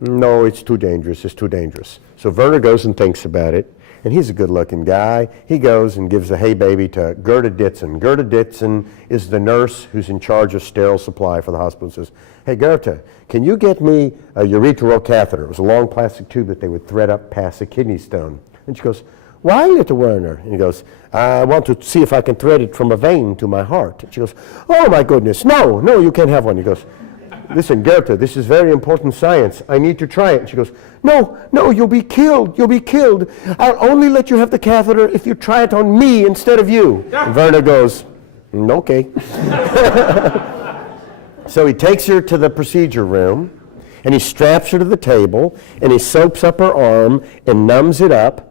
no, it's too dangerous, it's too dangerous. So Werner goes and thinks about it, and he's a good-looking guy. He goes and gives the hay baby to Gerda Ditzen. Gerda Ditzen is the nurse who's in charge of sterile supply for the hospital, and says, hey, Gerda, can you get me a urethral catheter? It was a long plastic tube that they would thread up past a kidney stone. And she goes, why, little Werner? And he goes, I want to see if I can thread it from a vein to my heart. And she goes, oh, my goodness, no, you can't have one. He goes, listen, Goethe, this is very important science. I need to try it. And she goes, no, you'll be killed. You'll be killed. I'll only let you have the catheter if you try it on me instead of you. And Werner goes, okay. So he takes her to the procedure room, and he straps her to the table, and he soaps up her arm and numbs it up.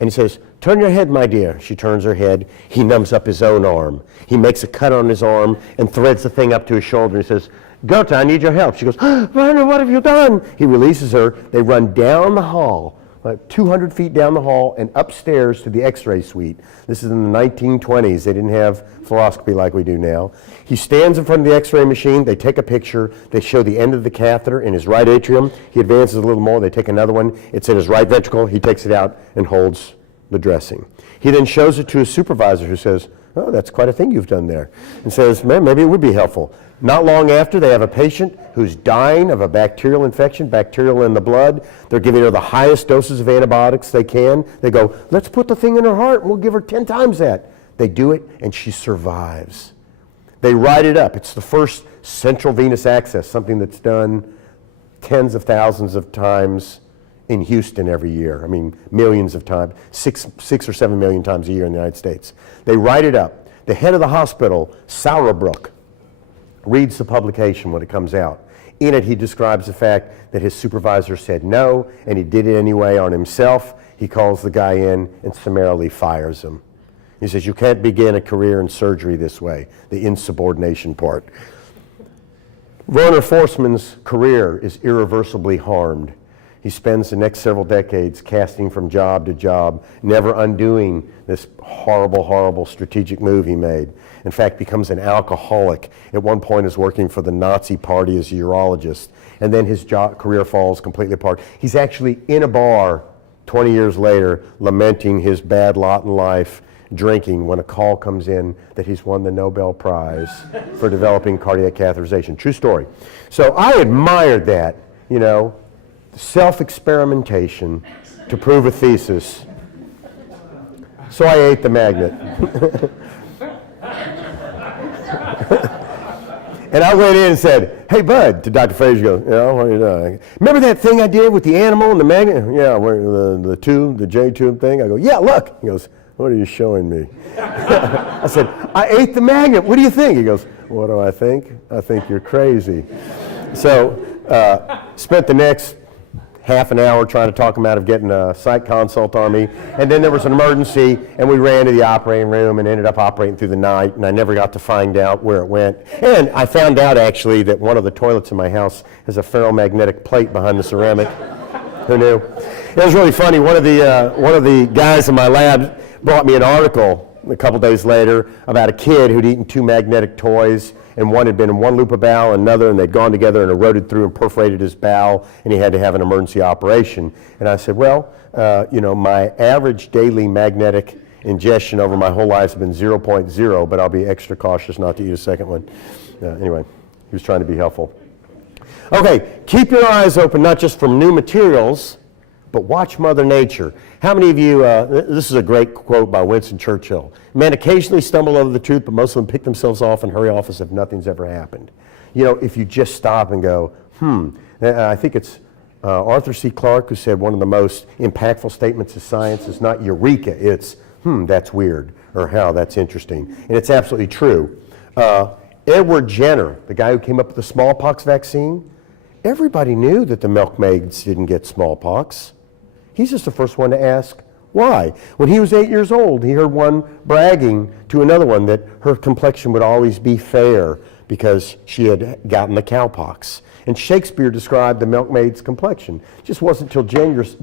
And he says, turn your head, my dear. She turns her head. He numbs up his own arm. He makes a cut on his arm and threads the thing up to his shoulder. He says, Goethe, I need your help. She goes, Werner, what have you done? He releases her. They run down the hall, like 200 feet down the hall and upstairs to the x-ray suite. This is in the 1920s. They didn't have fluoroscopy like we do now. He stands in front of the x-ray machine. They take a picture. They show the end of the catheter in his right atrium. He advances a little more. They take another one. It's in his right ventricle. He takes it out and holds the dressing. He then shows it to his supervisor, who says, oh, that's quite a thing you've done there, and says, man, maybe it would be helpful. Not long after, they have a patient who's dying of a bacterial infection, bacterial in the blood. They're giving her the highest doses of antibiotics they can. They go, let's put the thing in her heart and we'll give her 10 times that. They do it and she survives. They write it up. It's the first central venous access, something that's done tens of thousands of times in Houston every year. I mean, millions of times, six or 7 million times a year in the United States. They write it up. The head of the hospital, Sauerbruch, reads the publication when it comes out. In it, he describes the fact that his supervisor said no, and he did it anyway on himself. He calls the guy in and summarily fires him. He says, you can't begin a career in surgery this way, the insubordination part. Werner Forssmann's career is irreversibly harmed. He spends the next several decades casting from job to job, never undoing this horrible, horrible strategic move he made. In fact, becomes an alcoholic. At one point is working for the Nazi Party as a urologist, and then his career falls completely apart. He's actually in a bar 20 years later, lamenting his bad lot in life, drinking, when a call comes in that he's won the Nobel Prize for developing cardiac catheterization. True story. So I admired that, self-experimentation to prove a thesis. So I ate the magnet. And I went in and said, hey, bud, to Dr. Fraser, goes, what are you doing? Remember that thing I did with the animal and the magnet? Yeah, the tube, the J tube thing? I go, yeah, look. He goes, what are you showing me? I said, I ate the magnet. What do you think? He goes, what do I think? I think you're crazy. So spent the next half an hour trying to talk him out of getting a psych consult on me. And then there was an emergency, and we ran to the operating room and ended up operating through the night, and I never got to find out where it went. And I found out, actually, that one of the toilets in my house has a ferromagnetic plate behind the ceramic. Who knew? It was really funny. One of the guys in my lab brought me an article a couple days later about a kid who'd eaten 2 magnetic toys, and one had been in one loop of bowel, another, and they'd gone together and eroded through and perforated his bowel, and he had to have an emergency operation. And I said, well, my average daily magnetic ingestion over my whole life has been 0.0, but I'll be extra cautious not to eat a second one. Anyway, he was trying to be helpful. Okay, keep your eyes open, not just from new materials, but watch Mother Nature. How many of you, this is a great quote by Winston Churchill, men occasionally stumble over the truth, but most of them pick themselves off and hurry off as if nothing's ever happened. If you just stop and go, I think it's Arthur C. Clarke who said one of the most impactful statements of science is not eureka, it's, that's weird, or how, that's interesting. And it's absolutely true. Edward Jenner, the guy who came up with the smallpox vaccine, everybody knew that the milkmaids didn't get smallpox. He's just the first one to ask why. When he was 8 years old, he heard one bragging to another one that her complexion would always be fair because she had gotten the cowpox. And Shakespeare described the milkmaid's complexion. It just wasn't until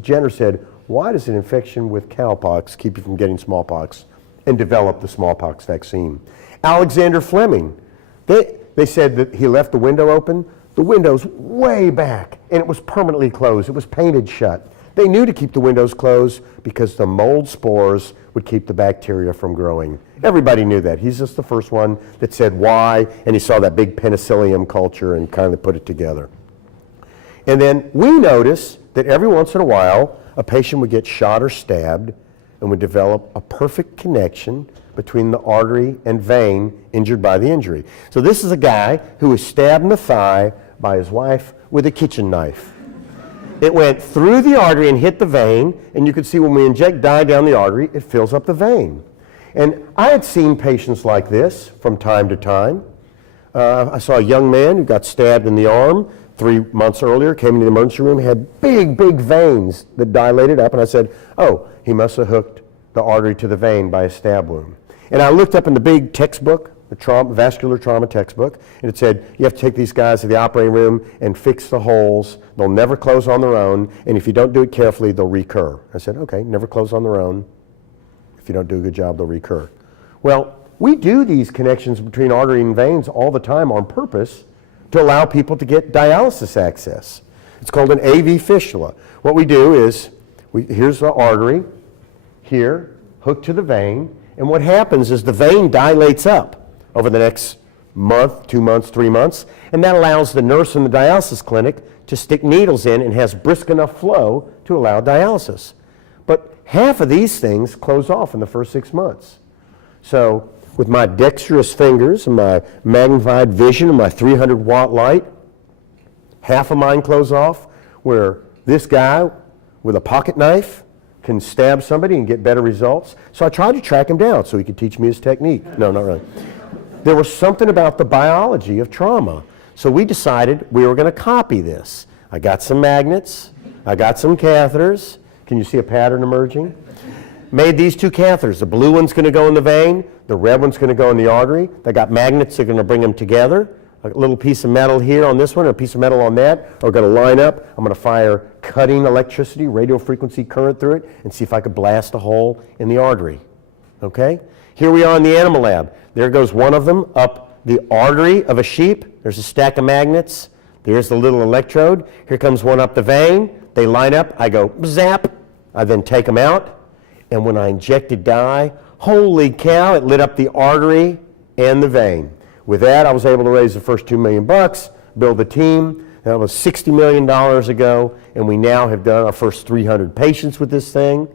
Jenner said, why does an infection with cowpox keep you from getting smallpox, and develop the smallpox vaccine. Alexander Fleming, they said that he left the window open. The window's way back, and it was permanently closed. It was painted shut. They knew to keep the windows closed because the mold spores would keep the bacteria from growing. Everybody knew that. He's just the first one that said why, and he saw that big penicillium culture and kind of put it together. And then we noticed that every once in a while, a patient would get shot or stabbed and would develop a perfect connection between the artery and vein injured by the injury. So this is a guy who was stabbed in the thigh by his wife with a kitchen knife. It went through the artery and hit the vein, and you can see when we inject dye down the artery, it fills up the vein. And I had seen patients like this from time to time. I saw a young man who got stabbed in the arm 3 months earlier, came into the emergency room, had big veins that dilated up, and I said, oh, he must have hooked the artery to the vein by a stab wound. And I looked up in the big textbook, the vascular trauma textbook, and it said, you have to take these guys to the operating room and fix the holes. They'll never close on their own, and if you don't do it carefully, they'll recur. I said, okay, never close on their own. If you don't do a good job, they'll recur. Well, we do these connections between artery and veins all the time on purpose to allow people to get dialysis access. It's called an AV fistula. What we do is, here's the artery, here, hooked to the vein, and what happens is the vein dilates up over the next month, 2 months, 3 months, and that allows the nurse in the dialysis clinic to stick needles in and has brisk enough flow to allow dialysis. But half of these things close off in the first 6 months. So with my dexterous fingers and my magnified vision and my 300-watt light, half of mine close off, where this guy with a pocket knife can stab somebody and get better results. So I tried to track him down so he could teach me his technique. No, not really. There was something about the biology of trauma. So we decided we were going to copy this. I got some magnets. I got some catheters. Can you see a pattern emerging? Made these 2 catheters. The blue one's going to go in the vein. The red one's going to go in the artery. They got magnets that are going to bring them together. A little piece of metal here on this one, a piece of metal on that are going to line up. I'm going to fire cutting electricity, radio frequency current through it, and see if I could blast a hole in the artery. Okay? Here we are in the animal lab. There goes one of them up the artery of a sheep. There's a stack of magnets. There's the little electrode. Here comes one up the vein. They line up. I go zap. I then take them out. And when I injected dye, holy cow, it lit up the artery and the vein. With that, I was able to raise the first $2 million, build a team. That was $60 million ago, and we now have done our first 300 patients with this thing.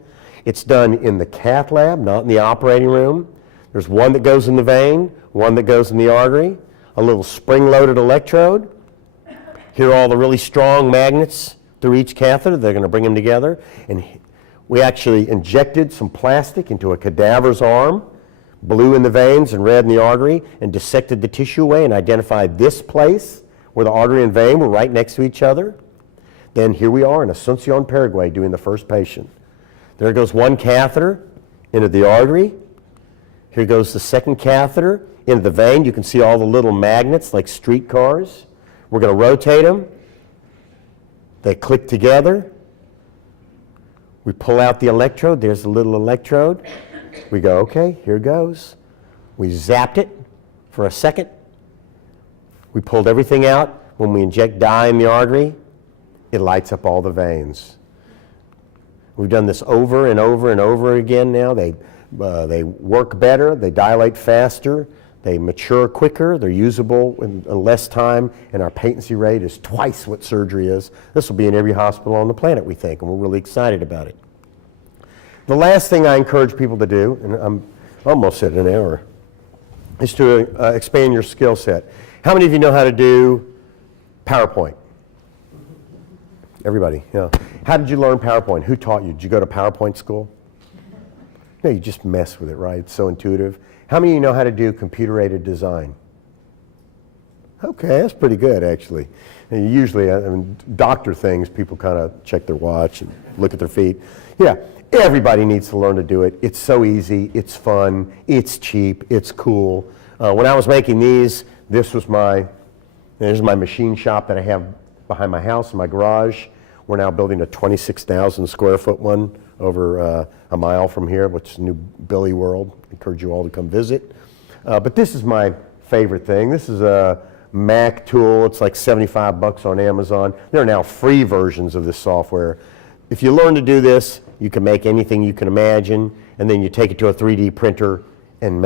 It's done in the cath lab, not in the operating room. There's one that goes in the vein, one that goes in the artery, a little spring-loaded electrode. Here are all the really strong magnets through each catheter. They're going to bring them together. And we actually injected some plastic into a cadaver's arm, blue in the veins and red in the artery, and dissected the tissue away and identified this place where the artery and vein were right next to each other. Then here we are in Asunción, Paraguay, doing the first patient. There goes one catheter into the artery. Here goes the second catheter into the vein. You can see all the little magnets like streetcars. We're going to rotate them. They click together. We pull out the electrode. There's the little electrode. We go, okay, here goes. We zapped it for a second. We pulled everything out. When we inject dye in the artery, it lights up all the veins. We've done this over and over and over again now. They work better, they dilate faster, they mature quicker, they're usable in less time, and our patency rate is twice what surgery is. This will be in every hospital on the planet, we think, and we're really excited about it. The last thing I encourage people to do, and I'm almost at an hour, is to expand your skill set. How many of you know how to do PowerPoint? Everybody, yeah. How did you learn PowerPoint? Who taught you? Did you go to PowerPoint school? No, you just mess with it, right? It's so intuitive. How many of you know how to do computer-aided design? Okay, that's pretty good, actually. And usually, I mean, doctor things, people kind of check their watch and look at their feet. Yeah, everybody needs to learn to do it. It's so easy, it's fun, it's cheap, it's cool. When I was making these, there's my machine shop that I have behind my house in my garage. We're now building a 26,000 square foot one over a mile from here, which is New Billy World. I encourage you all to come visit. But this is my favorite thing. This is a Mac tool. It's like 75 bucks on Amazon. There are now free versions of this software. If you learn to do this, you can make anything you can imagine, and then you take it to a 3D printer and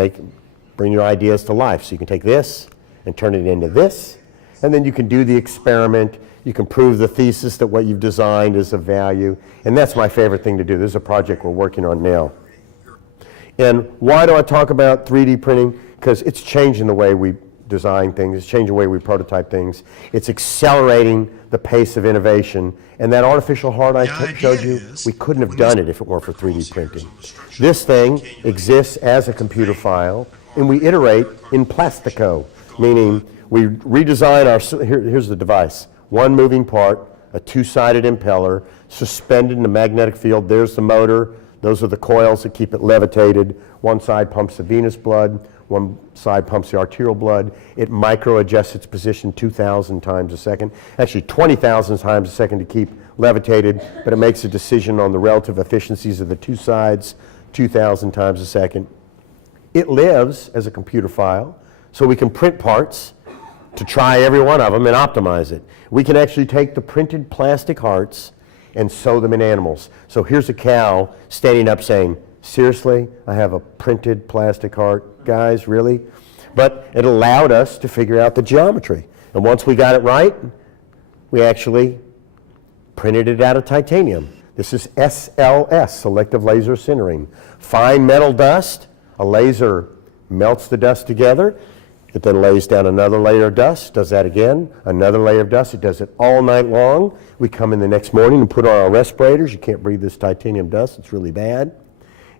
bring your ideas to life. So you can take this and turn it into this, and then you can do the experiment. You can prove the thesis that what you've designed is of value, and that's my favorite thing to do. This is a project we're working on now. And why do I talk about 3D printing? Because it's changing the way we design things, it's changing the way we prototype things, it's accelerating the pace of innovation, and that artificial heart I showed you, we couldn't have done it if it weren't for 3D printing. This thing exists as a computer file, and we iterate in plastico, meaning we redesign here's the device. One moving part, a two-sided impeller, suspended in a magnetic field. There's the motor. Those are the coils that keep it levitated. One side pumps the venous blood. One side pumps the arterial blood. It micro-adjusts its position 2,000 times a second. Actually, 20,000 times a second to keep levitated, but it makes a decision on the relative efficiencies of the two sides 2,000 times a second. It lives as a computer file, so we can print parts to try every one of them and optimize it. We can actually take the printed plastic hearts and sew them in animals. So here's a cow standing up saying, seriously, I have a printed plastic heart, guys, really? But it allowed us to figure out the geometry. And once we got it right, we actually printed it out of titanium. This is SLS, selective laser sintering. Fine metal dust, a laser melts the dust together. It then lays down another layer of dust, does that again, another layer of dust. It does it all night long. We come in the next morning and put on our respirators. You can't breathe this titanium dust, it's really bad.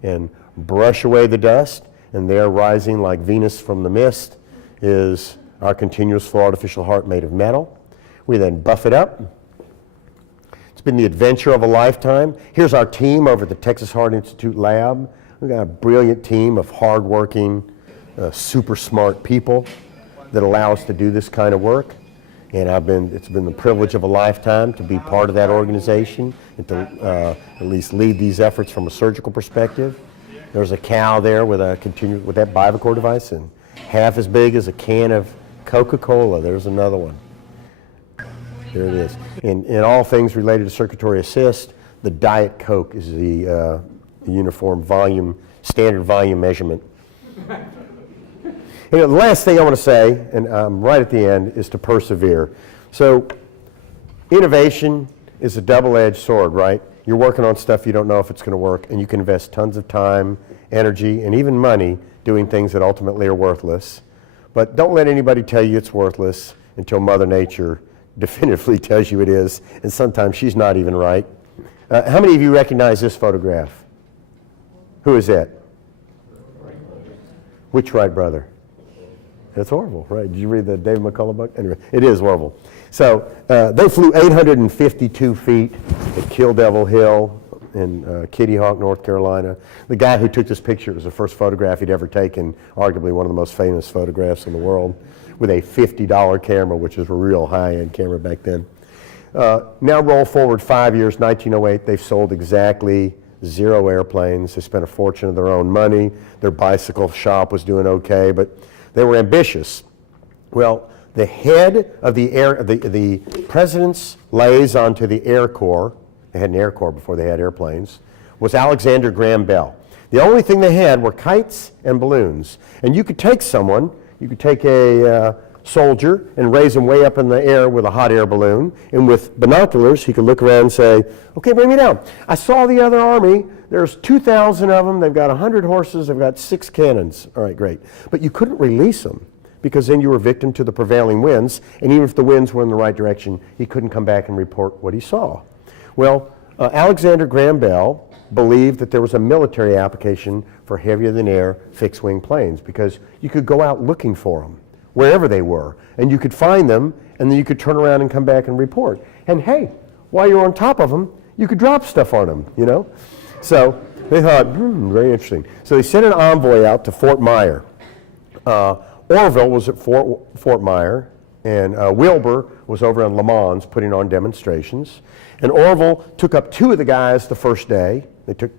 And brush away the dust, and there rising like Venus from the mist is our continuous flow artificial heart made of metal. We then buff it up. It's been the adventure of a lifetime. Here's our team over at the Texas Heart Institute lab. We've got a brilliant team of hardworking, super smart people that allow us to do this kind of work. And it's been the privilege of a lifetime to be part of that organization and to at least lead these efforts from a surgical perspective. There's a cow there with that Bivacor device, and half as big as a can of Coca-Cola. There's another one. There it is. In all things related to circulatory assist, the Diet Coke is the uniform volume, standard volume measurement. The last thing I want to say, and I'm right at the end, is to persevere. So innovation is a double-edged sword, right? You're working on stuff you don't know if it's going to work, and you can invest tons of time, energy, and even money doing things that ultimately are worthless. But don't let anybody tell you it's worthless until Mother Nature definitively tells you it is, and sometimes she's not even right. How many of you recognize this photograph? Who is that? Which Wright brother? It's Orville, right? Did you read the David McCullough book? Anyway, it is Orville. So they flew 852 feet at Kill Devil Hill in Kitty Hawk, North Carolina. The guy who took this picture, it was the first photograph he'd ever taken, arguably one of the most famous photographs in the world, with a $50 camera, which is a real high-end camera back then. Now roll forward 5 years, 1908, they've sold exactly 0 airplanes. They spent a fortune of their own money. Their bicycle shop was doing okay, but they were ambitious. Well, the head of the president's liaison to the Air Corps, they had an Air Corps before they had airplanes, was Alexander Graham Bell. The only thing they had were kites and balloons. And you could take a soldier and raise him way up in the air with a hot air balloon, and with binoculars he could look around and say, okay, bring me down. I saw the other army. There's 2,000 of them. They've got 100 horses. They've got 6 cannons. All right, great. But you couldn't release them because then you were victim to the prevailing winds, and even if the winds were in the right direction, he couldn't come back and report what he saw. Well, Alexander Graham Bell believed that there was a military application for heavier-than-air fixed-wing planes because you could go out looking for them wherever they were, and you could find them, and then you could turn around and come back and report. And hey, while you're on top of them, you could drop stuff on them, you know? So they thought, very interesting. So they sent an envoy out to Fort Myer. Orville was at Fort Myer. And Wilbur was over in Le Mans putting on demonstrations. And Orville took up 2 of the guys the first day. They took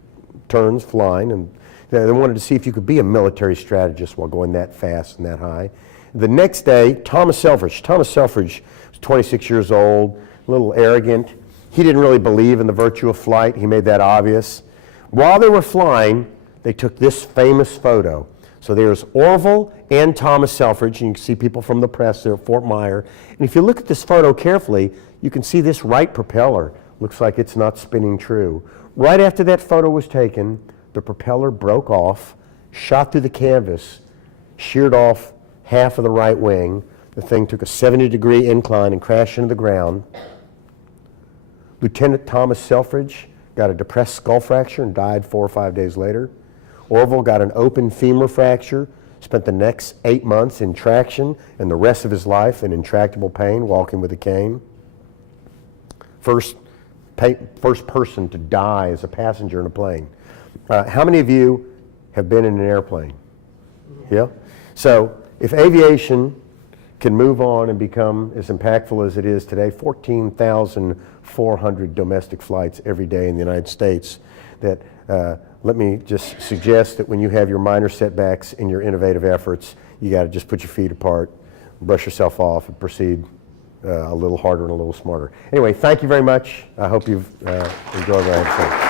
turns flying, and they wanted to see if you could be a military strategist while going that fast and that high. The next day, Thomas Selfridge was 26 years old, a little arrogant. He didn't really believe in the virtue of flight. He made that obvious. While they were flying, they took this famous photo. So there's Orville and Thomas Selfridge, and you can see people from the press there at Fort Myer. And if you look at this photo carefully, you can see this right propeller looks like it's not spinning true. Right after that photo was taken, the propeller broke off, shot through the canvas, sheared off half of the right wing. The thing took a 70-degree incline and crashed into the ground. Lieutenant Thomas Selfridge got a depressed skull fracture and died 4 or 5 days later. Orville got an open femur fracture, spent the next 8 months in traction and the rest of his life in intractable pain, walking with a cane. First person to die as a passenger in a plane. How many of you have been in an airplane? Yeah? So if aviation can move on and become as impactful as it is today, 14,400 domestic flights every day in the United States, that let me just suggest that when you have your minor setbacks in your innovative efforts, you got to just put your feet apart, brush yourself off, and proceed a little harder and a little smarter. Anyway, thank you very much. I hope you've enjoyed what I had to say.